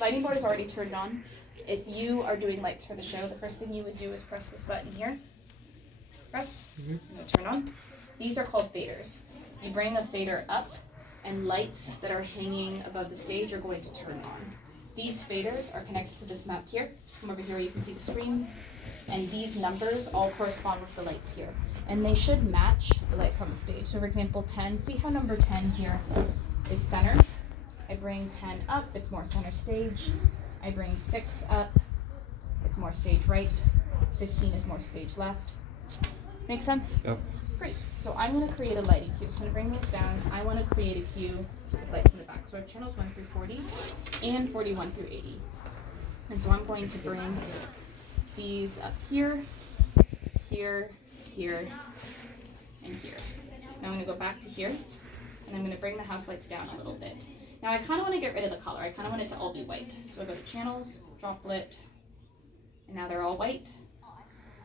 lighting board is already turned on. If you are doing lights for the show, the first thing you would do is press this button here. Press, and it'll turn on. These are called faders. You bring a fader up, and lights that are hanging above the stage are going to turn on. These faders are connected to this map here. Come over here where you can see the screen. And these numbers all correspond with the lights here. And they should match the lights on the stage. So for example, 10, see how number 10 here is center? I bring 10 up, it's more center stage. I bring 6 up, it's more stage right. 15 is more stage left. Make sense? Yep. Great. So I'm going to create a lighting cue. So I'm going to bring those down. I want to create a cue with lights in the back. So I have channels 1 through 40 and 41 through 80. And so I'm going to bring these up here, here, here, and here. Now I'm going to go back to here, and I'm going to bring the house lights down a little bit. Now I kind of want to get rid of the color. I kind of want it to all be white. So I go to channels, droplet, and now they're all white.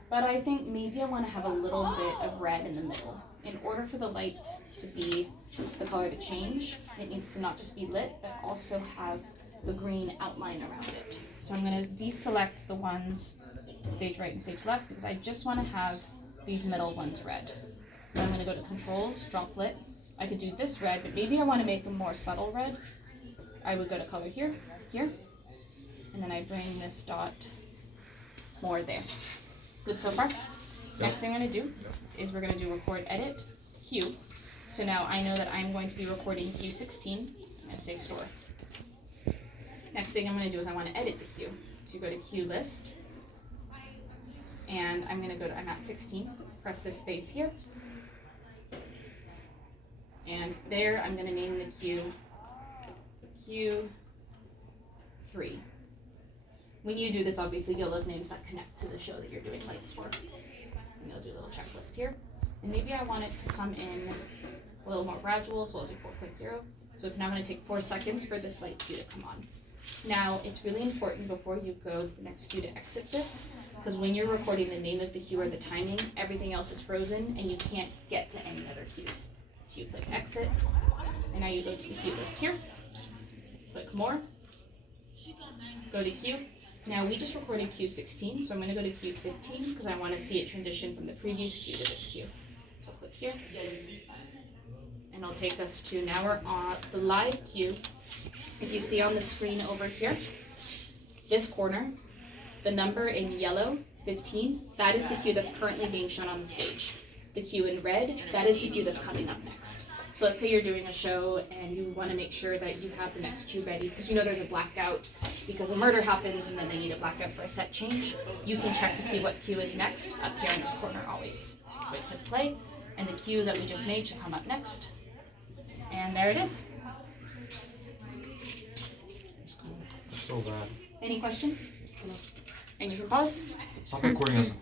But I think maybe I want to have a little bit of red in the middle. In order for the light to be the color to change, it needs to not just be lit, but also have the green outline around it. So I'm going to deselect the ones stage right and stage left because I just want to have these middle ones red. Then I'm going to go to controls, droplet. I could do this red, but maybe I want to make them more subtle red. I would go to color here, here, and then I bring this dot more there. Good so far? Next thing I'm going to do is we're going to do record edit, cue. So now I know that I'm going to be recording cue 16. I'm going to say store. Next thing I'm going to do is I want to edit the cue. So you go to cue list, and I'm going to I'm at 16, press this space here. And there, I'm going to name the cue Q3. When you do this, obviously, you'll have names that connect to the show that you're doing lights for. And you'll do a little checklist here. And maybe I want it to come in a little more gradual, so I'll do 4.0. So it's now going to take 4 seconds for this light cue to come on. Now, it's really important before you go to the next cue to exit this, because when you're recording the name of the cue or the timing, everything else is frozen, and you can't get to any other cues. So you click exit, and now you go to the cue list here, click more, go to cue. Now we just recorded cue 16, so I'm going to go to cue 15 because I want to see it transition from the previous cue to this cue. So I'll click here, and it'll take us to, now we're on the live cue. If you see on the screen over here, this corner, the number in yellow, 15, that is the cue that's currently being shown on the stage. The cue in red, that is the cue that's coming up next. So let's say you're doing a show and you want to make sure that you have the next cue ready because you know there's a blackout because a murder happens and then they need a blackout for a set change. You can check to see what cue is next up here in this corner always. So I click play, and the cue that we just made should come up next. And there it is. So bad. Any questions? And you can pause. Stop recording us.